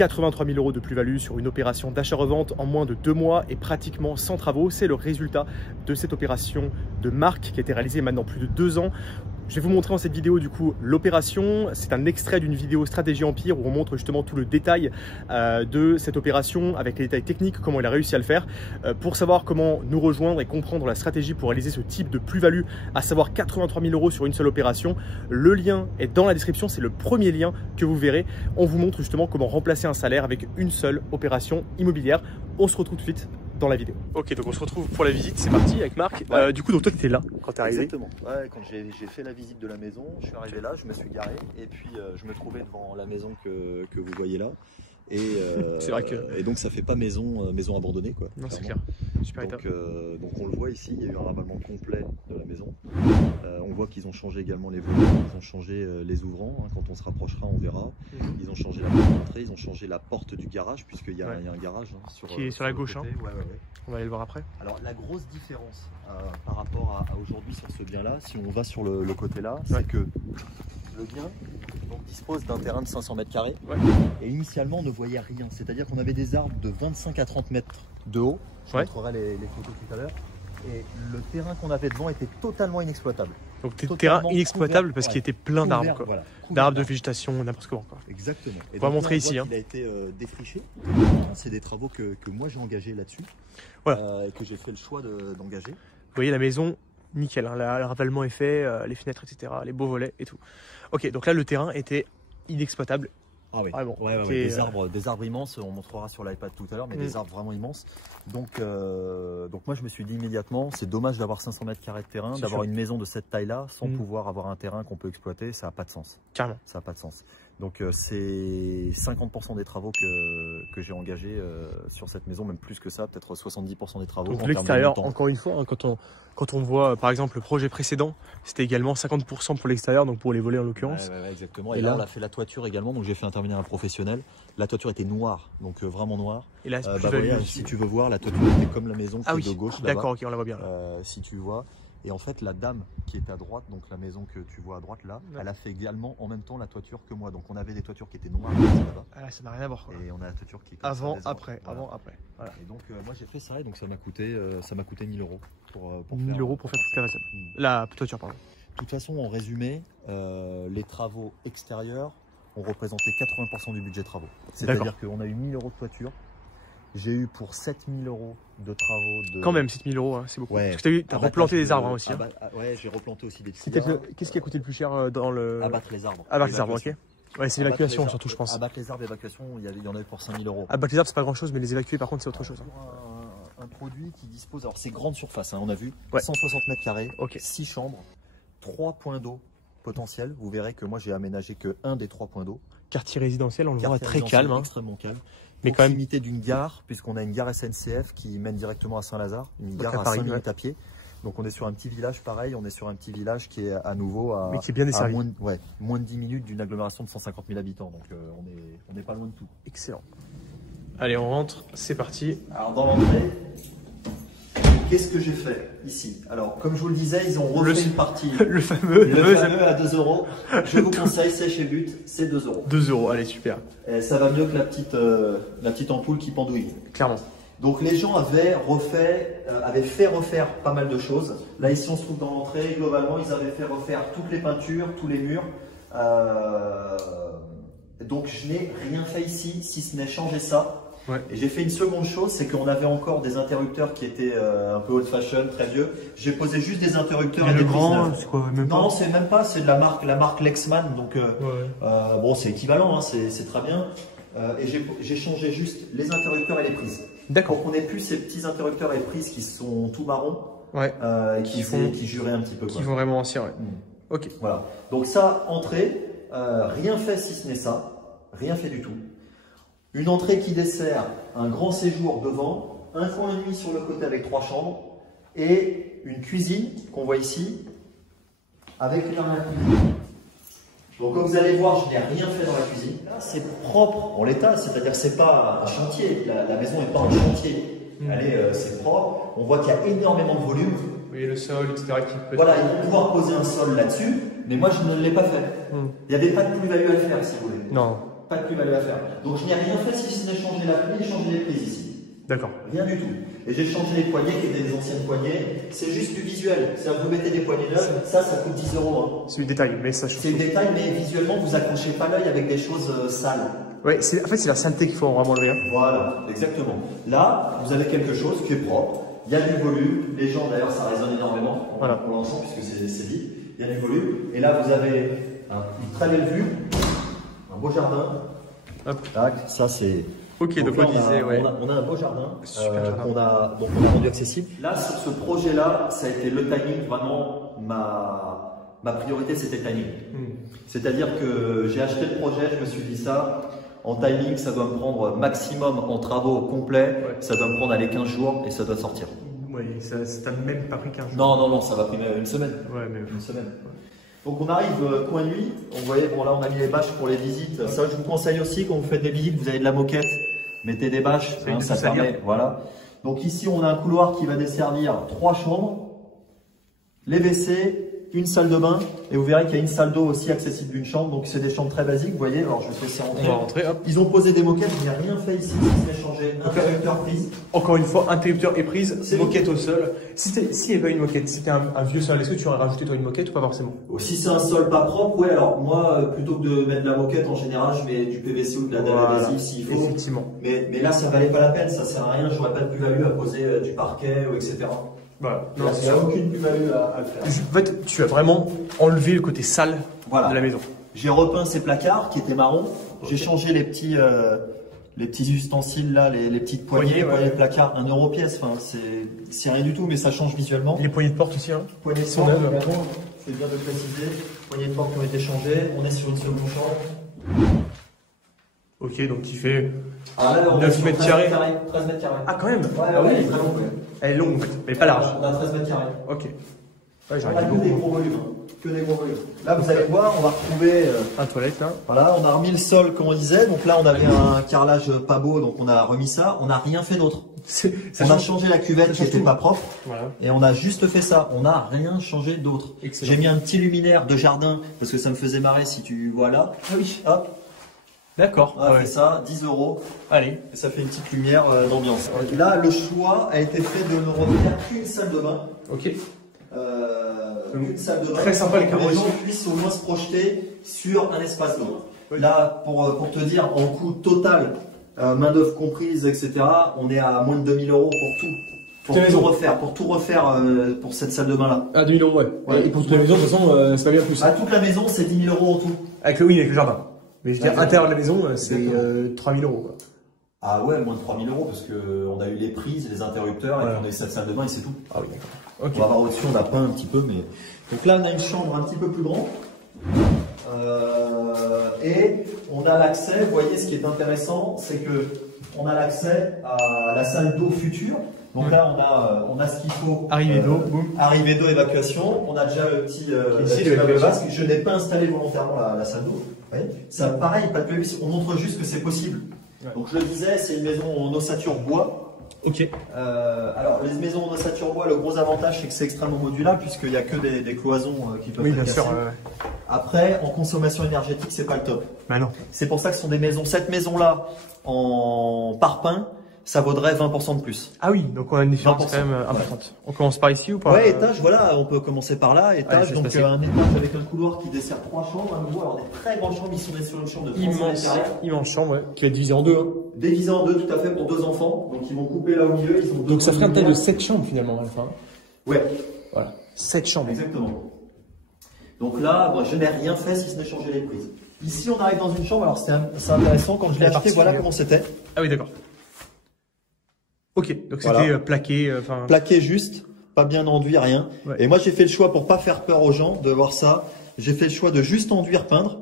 83 000 € de plus-value sur une opération d'achat-revente en moins de 2 mois et pratiquement sans travaux. C'est le résultat de cette opération de Marc qui a été réalisée maintenant plus de 2 ans. Je vais vous montrer dans cette vidéo du coup l'opération. C'est un extrait d'une vidéo Stratégie Empire où on montre justement tout le détail de cette opération avec les détails techniques, comment il a réussi à le faire. Pour savoir comment nous rejoindre et comprendre la stratégie pour réaliser ce type de plus-value, à savoir 83 000 € sur une seule opération, le lien est dans la description, c'est le premier lien que vous verrez. On vous montre justement comment remplacer un salaire avec une seule opération immobilière. On se retrouve tout de suite dans la vidéo. Ok, donc on se retrouve pour la visite, c'est parti avec Marc. Ouais. Du coup, donc toi tu étais là quand tu es arrivé. Exactement. Ouais, quand j'ai fait la visite de la maison, je suis arrivé là, je me suis garé et puis je me trouvais devant la maison que vous voyez là. Et, c'est vrai que... et donc ça fait pas maison abandonnée quoi. Non, c'est clair. Super état. Donc on le voit ici, il y a eu un ravallement complet de la maison. On voit qu'ils ont changé également les volets, ils ont changé les ouvrants, hein, quand on se rapprochera on verra. Ils ont changé la porte d'entrée, ils ont changé la porte du garage puisqu'il y a, il y a un garage hein, qui est sur la gauche. Hein. Ouais. On va aller le voir après. Alors la grosse différence par rapport à aujourd'hui sur ce bien là, si on va sur le côté là, c'est que le bien donc, dispose d'un terrain de 500 mètres carrés et initialement on ne voyait rien, c'est-à-dire qu'on avait des arbres de 25 à 30 mètres de haut, je montrerai les photos tout à l'heure, et le terrain qu'on avait devant était totalement inexploitable. Donc terrain inexploitable parce qu'il était plein d'arbres, voilà, d'arbres, de végétation, n'importe comment quoi. Exactement. Et on va montrer là, ici. Il a été défriché, c'est des travaux que moi j'ai engagés là-dessus, et que j'ai fait le choix d'engager. Vous voyez la maison, nickel, hein, le ravalement est fait, les fenêtres, etc., les beaux volets et tout. Ok, donc là le terrain était inexploitable. Ah oui, bon, des arbres immenses, on montrera sur l'iPad tout à l'heure, mais des arbres vraiment immenses. Donc moi je me suis dit immédiatement, c'est dommage d'avoir 500 mètres carrés de terrain, d'avoir une maison de cette taille-là sans pouvoir avoir un terrain qu'on peut exploiter, ça n'a pas de sens. Carrément. Ça n'a pas de sens. Donc c'est 50% des travaux que j'ai engagés sur cette maison, même plus que ça, peut-être 70% des travaux. Donc l'extérieur, encore une fois, hein, quand on voit par exemple le projet précédent, c'était également 50% pour l'extérieur, donc pour les volets en l'occurrence. Ouais, exactement. Et là on a fait la toiture également, donc j'ai fait intervenir un professionnel. La toiture était noire, donc vraiment noire. Et là, si tu veux voir, la toiture était comme la maison de gauche. D'accord, ok, on la voit bien. Si tu vois. Et en fait, la dame qui est à droite, donc la maison que tu vois à droite là, elle a fait également en même temps la toiture que moi. Donc on avait des toitures qui étaient noires là-bas. Ah là, ça n'a rien à voir. Quoi. Et on a la toiture qui est avant, après. Voilà. Et donc moi j'ai fait ça et donc ça m'a coûté 1 000 € pour 1 000 € pour faire toute la façade. La toiture, pardon. De toute façon, en résumé, les travaux extérieurs ont représenté 80% du budget travaux. C'est-à-dire qu'on a eu 1 000 € de toiture. J'ai eu pour 7 000 € de travaux. Quand même, 7 000 €, hein, c'est beaucoup. Ouais. Parce que tu as replanté des arbres hein, aussi. Ouais, j'ai replanté aussi des petits arbres. Qu'est-ce qui a coûté le plus cher dans le... Abattre les arbres. Abattre les arbres, ok. Ouais, c'est l'évacuation surtout, je pense. Abattre les arbres, l'évacuation, il y en avait pour 5 000 €. Abattre les arbres, c'est pas grand-chose, mais les évacuer, par contre, c'est autre chose. Un produit qui dispose... Alors, c'est grande surface, hein, on a vu. 160 mètres carrés, 6 chambres, 3 points d'eau potentiels. Vous verrez que moi, j'ai aménagé que un des 3 points d'eau. Quartier résidentiel, on le voit très calme. Extrêmement calme. Mais quand même limité d'une gare, puisqu'on a une gare SNCF qui mène directement à Saint-Lazare, une gare à 5 minutes à pied. Donc on est sur un petit village pareil, on est sur un petit village qui est à nouveau à, qui est bien desservi. Moins de 10 minutes d'une agglomération de 150 000 habitants. Donc on n'est pas loin de tout. Excellent. Allez, on rentre, c'est parti. Alors dans l'entrée, qu'est-ce que j'ai fait ici? Alors comme je vous le disais, ils ont refait une partie. Le fameux à 2 €. Je vous conseille, c'est chez But, c'est 2 €. 2 €, allez super. Et ça va mieux que la petite ampoule qui pendouille. Clairement. Donc les gens avaient fait refaire pas mal de choses. Là ici on se trouve dans l'entrée, globalement ils avaient fait refaire toutes les peintures, tous les murs. Donc je n'ai rien fait ici, si ce n'est changer ça. Et j'ai fait une seconde chose, c'est qu'on avait encore des interrupteurs qui étaient un peu old fashion, très vieux. J'ai posé juste des interrupteurs et des grands, c'est quoi, même pas. Non, c'est même pas, c'est de la marque Lexman. Donc bon, c'est équivalent, hein, c'est très bien. Et j'ai changé juste les interrupteurs et les prises. D'accord. Pour qu'on n'ait plus ces petits interrupteurs et prises qui sont tout marrons et qui juraient un petit peu. Qui vont vraiment ancien, Ok. Voilà. Donc ça, entrée, rien fait si ce n'est ça. Rien fait du tout. Une entrée qui dessert un grand séjour devant, un coin et demi sur le côté avec 3 chambres et une cuisine qu'on voit ici avec une armoire à cuisine. Donc comme vous allez voir, je n'ai rien fait dans la cuisine. C'est propre en l'état, c'est-à-dire c'est pas un chantier. La maison n'est pas un chantier. C'est propre. On voit qu'il y a énormément de volume. Oui, le sol, etc. Voilà, ils vont pouvoir poser un sol là-dessus, mais moi je ne l'ai pas fait. Il n'y avait pas de plus-value à faire si vous voulez. Non. pas de plus-value à faire. Donc je n'ai rien fait si ce n'est changer la clé et changer les prises ici. D'accord. Rien du tout. Et j'ai changé les poignées qui étaient des anciennes poignées. C'est juste du visuel. C'est-à-dire que vous mettez des poignées neuves, ça coûte 10 €. Hein. C'est le détail, mais ça change. C'est le détail, mais visuellement, vous accrochez pas l'œil avec des choses sales. Ouais, en fait, c'est la saleté qu'il faut vraiment enlever. Hein. Voilà, exactement. Là, vous avez quelque chose qui est propre. Il y a du volume. Les gens, d'ailleurs, ça résonne énormément. Voilà. Pour l'ensemble, puisque c'est dit. Il y a du volume. Et là, vous avez une très belle vue. Un beau jardin. Hop. Tac, ça c'est. Ok, donc là, on disait, ouais. on a un beau jardin, Super jardin. qu'on a rendu accessible. Là, sur ce projet-là, ça a été le timing, vraiment, ma priorité, c'était le timing. C'est-à-dire que j'ai acheté le projet, je me suis dit ça, en timing, ça doit me prendre maximum en travaux complets, ça doit me prendre aller 15 jours et ça doit sortir. Oui, ça t'a même pas pris 15 jours. Non, ça va pris une semaine. Ouais, mais une semaine. Donc on arrive coin nuit, vous voyez, bon là on a mis les bâches pour les visites. Ça je vous conseille aussi quand vous faites des visites, vous avez de la moquette, mettez des bâches, ça permet, voilà. Donc ici on a un couloir qui va desservir 3 chambres, les WC, une salle de bain, et vous verrez qu'il y a une salle d'eau aussi accessible d'une chambre, donc c'est des chambres très basiques, vous voyez, alors je vais te laisser rentrer. On va rentrer, hop. Ils ont posé des moquettes, il n'y a rien fait ici, si c'est changé, interrupteur prise. Encore une fois, interrupteur et prise, moquette au sol. S'il n'y avait pas une moquette, si c'était un vieux sol, est-ce que tu aurais rajouté toi une moquette ou pas forcément? Si c'est un sol pas propre, ouais, alors moi, plutôt que de mettre de la moquette, en général, je mets du PVC ou de la dalle adhésive s'il faut. Effectivement. Mais là, ça valait pas la peine, ça sert à rien, j'aurais pas de plus-value à poser du parquet, ou etc. Voilà. Il n'y a aucune plus-value à le faire. En fait, tu as vraiment enlevé le côté sale de la maison. J'ai repeint ces placards qui étaient marrons. J'ai changé les petits ustensiles là, les petites poignées, poignées de placard, 1 € pièce. Enfin, c'est rien du tout, mais ça change visuellement. Les poignées de porte aussi, hein. Poignées de porte, également, c'est bien de préciser. Poignées de porte qui ont été changées. On est sur une seconde chambre. Ok, donc qui fait 9 mètres carrés. 13 mètres carrés. Ah, quand même. Ouais, elle est très longue. Elle est longue en fait, mais pas large. On a 13 mètres carrés. Ok. Ouais, On a j'arrive que des gros volumes. Que des gros volumes. Là, vous allez voir, on va retrouver. un toilette là. Voilà, on a remis le sol comme on disait. Donc là, on avait un carrelage pas beau, donc on a remis ça. On n'a rien fait d'autre. On a changé la cuvette qui n'était pas propre. Voilà. Et on a juste fait ça. On n'a rien changé d'autre. J'ai mis un petit luminaire de jardin parce que ça me faisait marrer si tu vois là. Ah oui. Hop. D'accord. On a fait ça, 10 €. Allez. Et ça fait une petite lumière d'ambiance. Là, le choix a été fait de ne refaire qu'une salle de bain. Ok. Une salle de bain. Très sympa les carreaux. Les gens puissent au moins se projeter sur un espace d'eau. Oui. Là, pour te dire, en coût total, main d'œuvre comprise, etc., on est à moins de 2000 € pour tout. Pour tout refaire pour cette salle de bain là. Ah, 2000 €, ouais. Et pour toute la maison, de toute façon, c'est pas bien plus. À toute la maison, c'est 10 000 € en tout. Avec le jardin. Mais je veux dire, intérieur de la maison, c'est 3000 €. Quoi. Ah ouais, moins de 3000 € parce qu'on a eu les prises, les interrupteurs, et puis on a eu cette salle de bain et c'est tout. Ah oui, d'accord. Okay. On va voir au-dessus, on a peint un petit peu, mais. Donc là, on a une chambre un petit peu plus grande. Et on a l'accès, vous voyez, ce qui est intéressant, c'est que on a l'accès à la salle d'eau future. Donc là, on a ce qu'il faut. Arrivée d'eau, arrivée d'eau, évacuation. On a déjà le petit vasque. Je n'ai pas installé volontairement la salle d'eau. Ça, pareil, pas de problème. On montre juste que c'est possible. Ouais. Donc je le disais, c'est une maison en ossature bois. Ok. Alors les maisons en ossature bois, le gros avantage c'est que c'est extrêmement modulable puisqu'il n'y a que des cloisons qui peuvent être bien cassées. sûr. Après, en consommation énergétique, c'est pas le top. Bah non. C'est pour ça que ce sont des maisons. Cette maison-là, en parpaing, ça vaudrait 20% de plus. Ah oui, donc on a une différence quand même importante. Ouais. On commence par ici ou par ouais, étage, voilà, on peut commencer par là, étage. Allez, donc un étage avec un couloir qui dessert 3 chambres à nouveau. Alors des très grandes chambres, ils sont sur une chambre de 30 mètres carrés. Immense chambre, ouais, qui va être divisée en deux. Hein. Divisée en deux, tout à fait, pour 2 enfants. Donc ils vont couper là au milieu. Ils ont donc ça ferait un total de 7 chambres finalement à la fin. Ouais. Voilà, 7 chambres. Exactement. Donc là, moi, je n'ai rien fait si ce n'est changer les prises. Ici, on arrive dans une chambre. Alors c'est intéressant, quand je l'ai acheté, voilà comment c'était. Ah oui, d'accord. Ok, donc c'était plaqué. Plaqué juste, pas bien enduit, rien. Ouais. Et moi j'ai fait le choix, pour pas faire peur aux gens de voir ça, j'ai fait le choix de juste enduire, peindre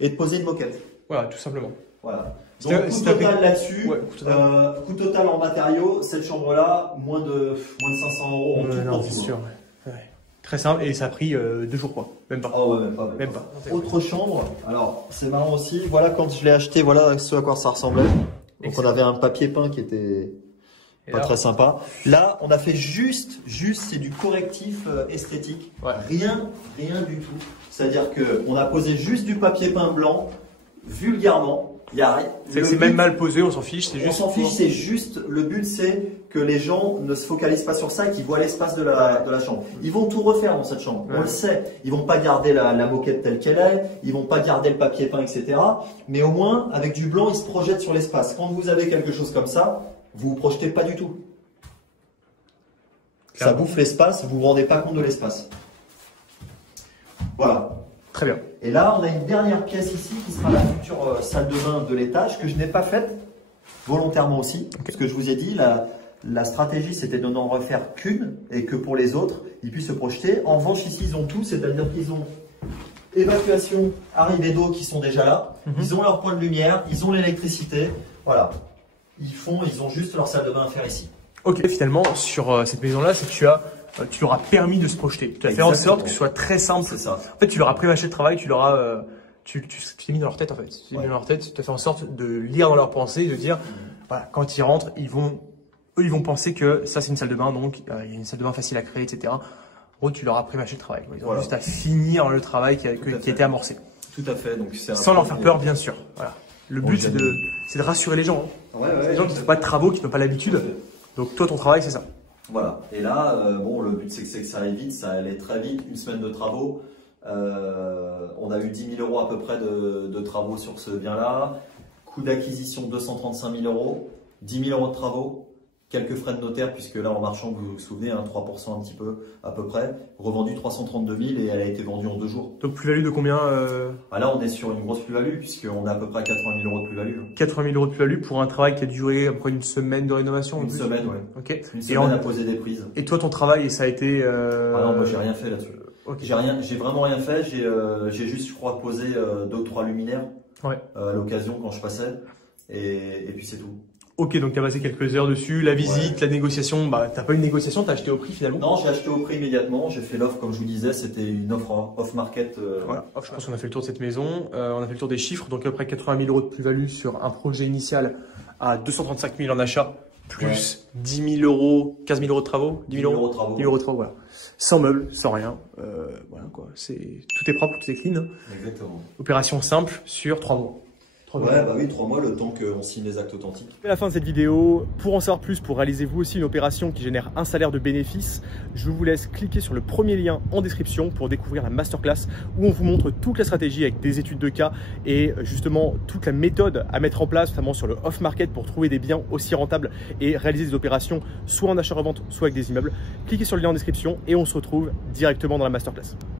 et de poser une moquette. Voilà, tout simplement. Voilà. Donc coût total là-dessus, coût total en matériaux, cette chambre-là, moins de 500 € en tout. Non, c'est sûr. Ouais. Très simple, et ça a pris 2 jours quoi, même pas. Oh, ouais, même pas. Autre chambre, alors c'est marrant aussi, voilà quand je l'ai acheté, voilà ce à quoi ça ressemblait. Donc on avait un papier peint qui était pas très sympa. Là, on a fait juste, c'est du correctif esthétique. Ouais. Rien du tout. C'est-à-dire que on a posé juste du papier peint blanc, vulgairement. Il y a rien. C'est même mal posé, on s'en fiche. On s'en fiche, c'est juste, le but c'est que les gens ne se focalisent pas sur ça et qu'ils voient l'espace de la chambre. Ils vont tout refaire dans cette chambre, on le sait. Ils vont pas garder la moquette telle qu'elle est, ils vont pas garder le papier peint, etc. Mais au moins, avec du blanc, ils se projettent sur l'espace. Quand vous avez quelque chose comme ça, vous vous projetez pas du tout. Ça bouffe l'espace, vous vous rendez pas compte de l'espace. Voilà. Très bien. Et là, on a une dernière pièce ici qui sera la future salle de bain de l'étage que je n'ai pas faite volontairement aussi. Okay. Parce que je vous ai dit, la stratégie c'était de n'en refaire qu'une et que pour les autres, ils puissent se projeter. En revanche, ici, ils ont tout, c'est-à-dire qu'ils ont évacuation, arrivée d'eau qui sont déjà là. Ils ont leur point de lumière, ils ont l'électricité. Voilà. Ils ont juste leur salle de bain à faire ici. Ok, finalement, sur cette maison-là, c'est que tu leur as permis de se projeter. Tu as fait en sorte que ce soit très simple. C'est ça. En fait, tu leur as prémâché le travail, tu leur as, tu t'es mis dans leur tête en fait. Tu t'es mis dans leur tête, tu as fait en sorte de lire dans leurs pensées, de dire, voilà, quand ils rentrent, eux, ils vont penser que ça c'est une salle de bain, donc il y a une salle de bain facile à créer, etc. En gros, tu leur as prémâché le travail. Ils ont juste à finir le travail qui a été amorcé. Tout à fait. Donc, sans leur faire peur, bien sûr. Voilà. Le but, c'est de rassurer les gens. Hein. Les gens qui ne font pas de travaux, qui n'ont pas l'habitude. Donc toi, ton travail, c'est ça. Voilà. Et là, bon, le but, c'est que ça aille vite. Ça allait très vite. Une semaine de travaux. On a eu 10 000 € à peu près de travaux sur ce bien-là. Coût d'acquisition 235 000 €. 10 000 € de travaux. Quelques frais de notaire, puisque là, en marchand, vous vous souvenez, hein, 3% un petit peu, à peu près. Revendu 332 000 et elle a été vendue en 2 jours. Donc plus-value de combien Là, on est sur une grosse plus-value, puisqu'on a à peu près 80 000 € de plus-value. 80 000 € de plus-value pour un travail qui a duré à peu près une semaine de rénovation. Une semaine, ouais. Ok. Une semaine à poser des prises. Et toi, ton travail, ça a été Ah non, moi, j'ai rien fait là-dessus. Okay. J'ai vraiment rien fait. J'ai juste, je crois, posé 2 ou 3 luminaires à l'occasion quand je passais. Et puis c'est tout. Ok, donc tu as passé quelques heures dessus, la visite, la négociation, bah t'as pas eu de négociation, t'as acheté au prix finalement? Non, j'ai acheté au prix immédiatement, j'ai fait l'offre comme je vous disais, c'était une offre off-market. Voilà, je pense qu'on a fait le tour de cette maison, on a fait le tour des chiffres, donc à peu près 80 000 € de plus-value sur un projet initial à 235 000 en achat, plus 10 000 €, 15 000 € de travaux, 10 000 € de travaux. 10 000 € de travaux, voilà. Sans meubles, sans rien, voilà quoi, tout est propre, tout est clean. Exactement. Opération simple sur 3 mois. Ouais, bah oui, 3 mois, le temps qu'on signe les actes authentiques. À la fin de cette vidéo, pour en savoir plus, pour réaliser vous aussi une opération qui génère un salaire de bénéfice, je vous laisse cliquer sur le premier lien en description pour découvrir la masterclass où on vous montre toute la stratégie avec des études de cas et justement toute la méthode à mettre en place, notamment sur le off-market pour trouver des biens aussi rentables et réaliser des opérations soit en achat-revente, soit avec des immeubles. Cliquez sur le lien en description et on se retrouve directement dans la masterclass.